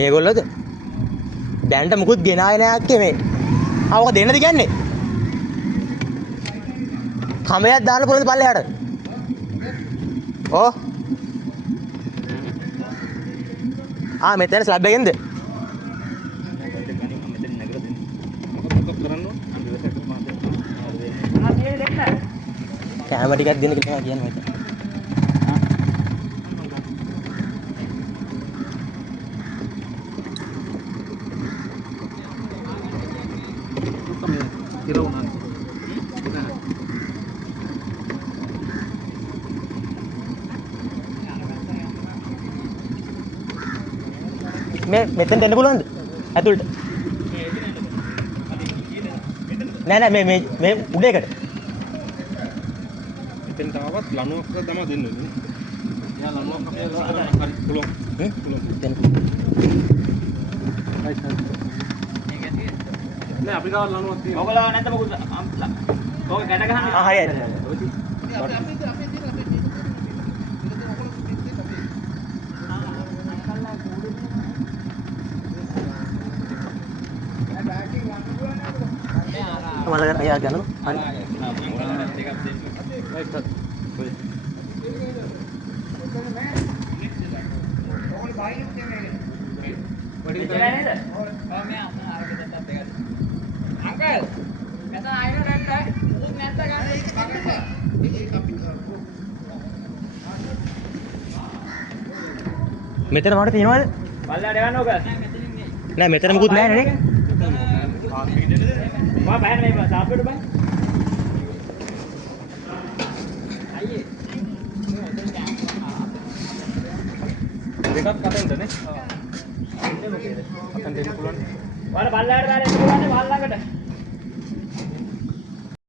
මේගොල්ලෝද දැන්ට මුකුත් ගෙනාවේ නෑ අක්කේ මේ. ආ ඔක දෙන්නද කියන්නේ? කමයක් දාන්න පුළුවන්ද පල්ලෙහාට? ඕ. ආ මෙතන ස්ලැබ් එකෙන්ද? කැම ටිකක් දෙන්න කියලා කියන්නේ මට. මේ මෙතෙන් දෙන්න පුළුවන්ද? ඇතුළට. නෑ මේ උඩේකට. මෙතෙන් තාවත් ලණුවක් තමයි දෙන්න ඕනේ. එයා ලණුවක් අපේ හරි පුළුවන්. පුළුවන්. දෙන්න. නෑ අපි ගාව ලණුවක් තියෙනවා. ඔයගොල්ලෝ නැත්නම් මොකද? ඔය ගැට ගහන්න. ආ හරියි. Malah ya gano? Meter mana tu ini? Balla dewan oga. Nah meter mukut mana ni? Wah bayar nih pak, siapa tu bang? Aye. දෙකක් අතෙන්ද නේ? අතෙන් දෙන්න පුළුවන්. Wah balla ada itu mana balla කට.